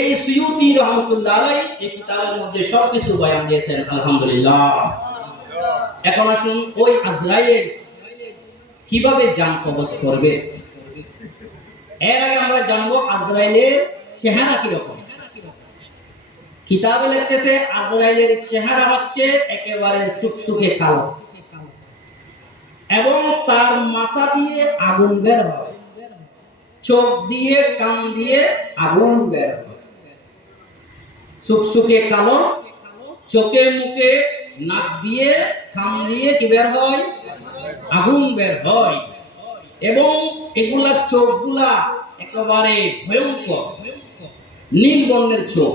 এই সুয়ুতি রহমতুল্লাহ আলাই এই কিতাবের মধ্যে সবকিছু বয়ান দিয়েছেন, আলহামদুলিল্লাহ। এখন আসুন ওই আজরাইলের কীভাবে জান কবজ করবে? এর আগে আমরা জানব আজরাইলের চেহারা কীরকম। কিতাবে লিখতেছে, আজরাইলের চেহারা হচ্ছে একেবারে সুকসুকে কালো এবং তার মাথা দিয়ে আগুন বের হয় চোখ দিয়ে, কান দিয়ে আগুন বের হয় সুকসুকে কালো চোখে মুখে নাক দিয়ে কান দিয়ে কি বের হয়? আগুন বের হয়। এবং এগুলা চোখগুলা একেবারে ভয়ঙ্কর নীল বর্ণের চোখ।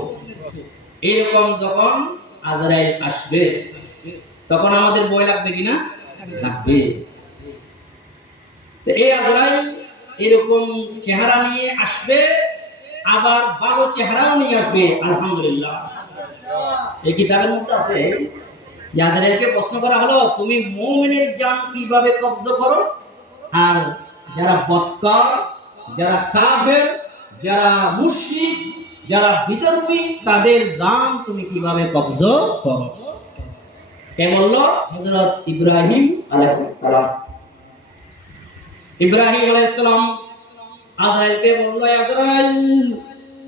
এরকম যখন আজরাইল আসবে, তখন আমাদের বই লাগবে কিনা লাগবে। এই আজরাইল এরকম চেহারা নিয়ে আসবে আবার ভালো চেহারাও নিয়ে আসবে, আলহামদুলিল্লাহ। এই কিতাবের মধ্যে আছে যে আজরাইলকে প্রশ্ন করা হলো, তুমি মুমিনের জান কীভাবে কব্জ করো? আর যারা বৎকর যারা কাফের, যারা মুশরিক, যারা বিতর্মী তাদের জান তুমি কীভাবে কব্জ করো? কে বলল? হযরত ইব্রাহিম আলাইহিস সালাম। ইব্রাহিম আলাইহিস সালাম আজরাইলকে বলল আজরাইল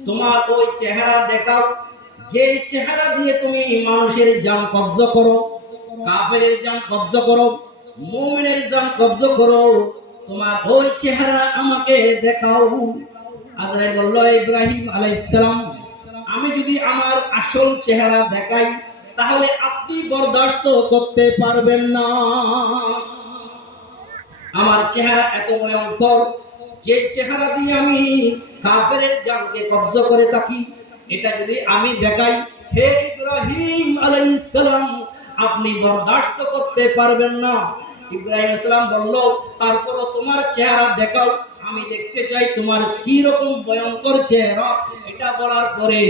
তোমার ওই চেহারা দেখাও। যে চেহারা দিয়ে তুমি মানুষের জান কব্জ করো, কাফেরের জান কব্জ করো, মুমিনের জান কব্জ করো, তোমার ওই চেহারা আমাকে দেখাও। আজরাইল বলল, ইব্রাহিম আলাইহিস সালাম আমি যদি আমার আসল চেহারা দেখাই, তাহলে আপনি বরদাস্ত করতে পারবেন না। আমার চেহারা এত ভয়ঙ্কর যে চেহারা দিয়ে আমি কাফেরের জানকে কবজ করে থাকি, এটা যদি আমি দেখাই, হে ইব্রাহিম আলাইহিস সালাম, আপনি বরদাস্ত করতে পারবেন না। ইব্রাহিম ইসলাম বলল, তারপরও তোমার চেহারা দেখাও, আমি দেখতে চাই তোমার কি রকম ভয়ঙ্কর চেহারা। এটা বলার পরে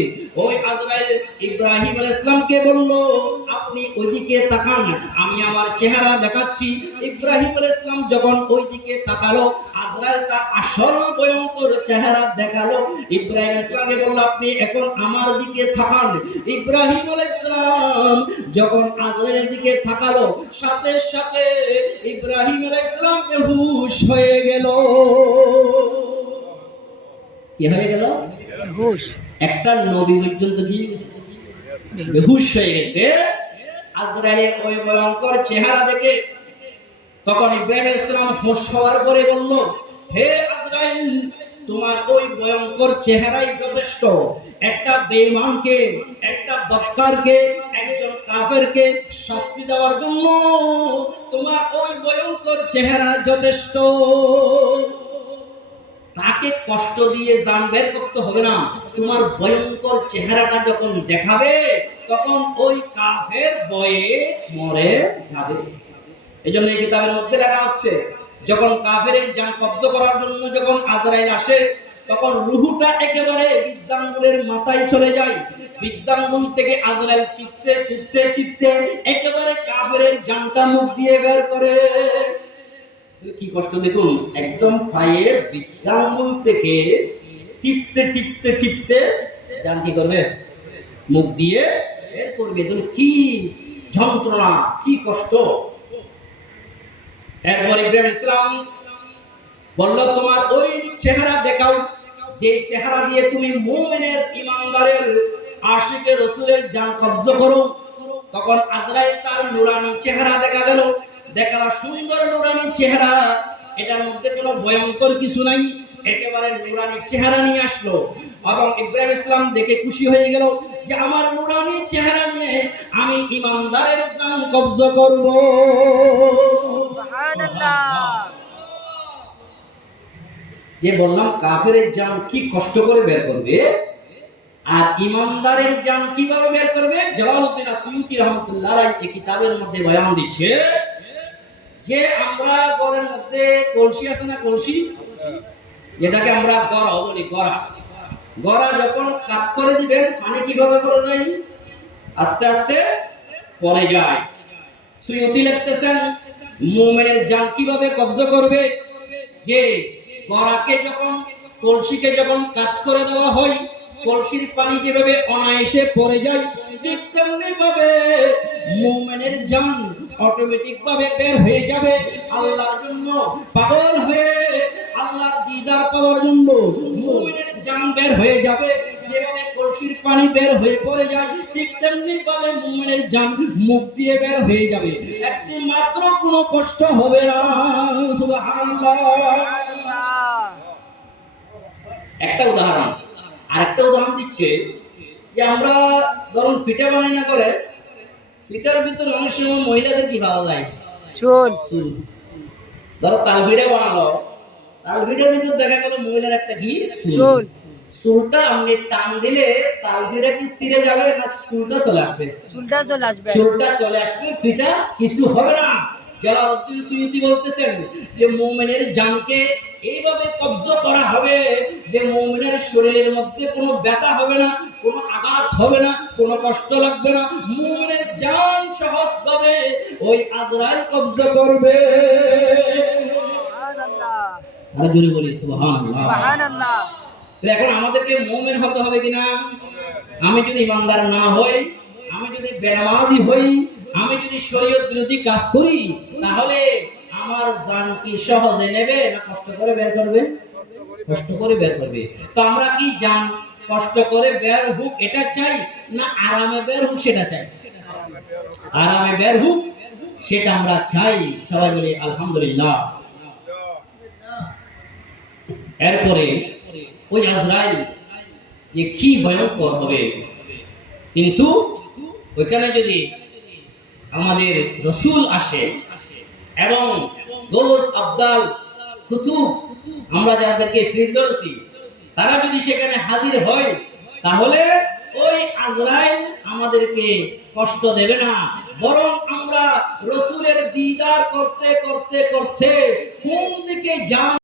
ওই আজরাইল ইব্রাহিম আলাইহিস বলল আপনি ওইদিকে তাকান। আমি আমার চেহারা দেখাচ্ছি। ইব্রাহিম আলাইহিস সালাম যখন ওইদিকে তাকালো আজরাইল তার আসল ভয়ঙ্কর চেহারা দেখাল। ইব্রাহিম আলাইহিস সালামকে বলল আপনি এখন আমার দিকে তাকান। ইব্রাহিম আলাইহিস সালাম যখন আজরাইলের দিকে তাকালো সাথে সাথে ইব্রাহিম আলাইহিস সালাম বেহুশ হয়ে গেল। কি হয়ে গেল? একটা নবী পর্যন্ত কি? বেহুশ হয়ে গেছে। আজরাইলের ওই ভয়ঙ্কর চেহারা দেখে তখন ইব্রাহিম ইসলাম হোশ হওয়ার পরে বলল, হে আজরাইল, তোমার ওই ভয়ঙ্কর চেহারাই যথেষ্ট। একটা বেঈমানকে, একটা বক্কারকে একজন কাফেরকে শাস্তি দেওয়ার জন্য তোমার ওই ভয়ঙ্কর চেহারা যথেষ্ট। তাকে কষ্ট দিয়ে জান বের করতে হবে না। তোমার ভয়ঙ্কর চেহারাটা যখন দেখাবে, তখন ওই কাফের বয়ে মরে যাবে। এই জন্য এই কিতাবের মধ্যে লেখা হচ্ছে, যখন কাফের এই জান কব্জ করার জন্য যখন আজরাইল আসে, তখন রুহুটা একেবারে বিদ্যাঙ্গুলের মাথায় চলে যায়। বিদ্যাঙ্গুল থেকে আজরাইল চিপতে চিপতে চিপতে একেবারে কাফের জানটা মুখ দিয়ে বের করে। কি কষ্ট, দেখুন, একদম পায়ের বিদ্যাঙ্গুল থেকে টিপতে টিপতে টিপতে জান কি করবে? মুখ দিয়ে বের করবে। এগুলো কি যন্ত্রণা, কি কষ্ট? এরপর ইব্রাহিম ইসলাম বলল, তোমার ওই চেহারা দেখাও যে চেহারা দিয়ে তুমি মুমিনের ইমানদারের আশিকে রসুলের জান কব্জ করো। তখন আজরাইল তার নুরানি চেহারা দেখা গেল। দেখার সুন্দর নুরানি চেহারা, এটার মধ্যে কোনো ভয়ঙ্কর কিছু নাই। একেবারে নুরানি চেহারা নিয়ে আসলো। এবং ইব্রাহিম ইসলাম দেখে খুশি হয়ে গেল যে আমার নুরানি চেহারা নিয়ে আমি ইমানদারের জান কব্জ করব। যে বললাম কাফের জান কি কষ্ট করে বের করবে? আর ইমানদারের জান কীভাবে বের করবে? জালালউদ্দিন আসিউতি রহমাতুল্লাহ এই কিতাবের মধ্যে বয়ান দিচ্ছে যে আমরা ঘরের মধ্যে কলসি আছে না কলসি? যেটাকে আমরা গড়া বলি, গড়া। গড়া যখন কাট করে দিবেন, পানি কীভাবে পড়ে যায়? আস্তে আস্তে পড়ে যায়। লিখতেছেন জান কীভাবে কব্জ করবে? যে গড়াকে যখন, কলসিকে যখন কাট করে দেওয়া হয়, কলসির পানি যেভাবে অনায়াসে পড়ে যায়, ঠিক তেমনি ভাবে মোমেনের জান অটোমেটিক ভাবে বের হয়ে যাবে। আল্লাহর জন্য পাগল পানি বের হয়ে পড়ে যায় ঠিক তেমনি ভাবে মোমেনের জান মুখ দিয়ে বের হয়ে যাবে। একটি মাত্র কোনো কষ্ট হবে না একটা উদাহরণ আরেকটা উদাহরণ দিচ্ছে যে আমরা ধরুন ফিটা বানাই না করে ফিটার ভিতরে অনেক সময় মহিলাদের কি পাওয়া যায়? চুল। ধরো তাল ফিটা বানালো তাল ফিটার ভিতর দেখা গেল মহিলার একটা কি? চুল। চুলটা আপনি টান দিলে তাল ফিটা কি ছিঁড়ে যাবে না চুলটা চলে আসবে? চুলটা চলে আসবে। চুলটা চলে আসবে ফিটা কিছু হবে না। জালালউদ্দিন সুয়ুতি বলতেছেন যে মুমিনের জানকে এইভাবে কব্জ করা হবে যে মুমিনের শরীরের মধ্যে কোনো ব্যথা হবে না কোনো আঘাত হবে না কোনো কষ্ট লাগবে না। মুমিনের জান সহজভাবে ওই আজরাইল কব্জ করবে। সুবহানাল্লাহ। আর জোরে বলি সুবহানাল্লাহ। সুবহানাল্লাহ। এখন আমাদেরকে মুমিন হতে হবে কিনা? আমি যদি ইমানদার না হই, আমি যদি বেনামাজি হই, আমি যদি শরীয়ত বিরোধী কাজ করি, তাহলে আমার জান কি সহজে নেবে না কষ্ট করে বের করবে? কষ্ট করে বের করবে। তো আমরা কি জান কষ্ট করে বের হোক এটা চাই না আরামে বের হোক সেটা চাই? আরামে বের হোক সেটা আমরা চাই। সবাই বলি, আলহামদুলিল্লাহ। এরপরে ওই আজরাইল যে কি ভয়ঙ্কর হবে। কিন্তু ওইখানে যদি আমাদের রসুল আসে এবং গোস আমরা যাদেরকে ফিরদৌসি তারা যদি সেখানে হাজির হয়, তাহলে ওই আজরাইল আমাদেরকে কষ্ট দেবে না। বরং আমরা রসুলের দিদার করতে করতে করতে কোন দিকে যান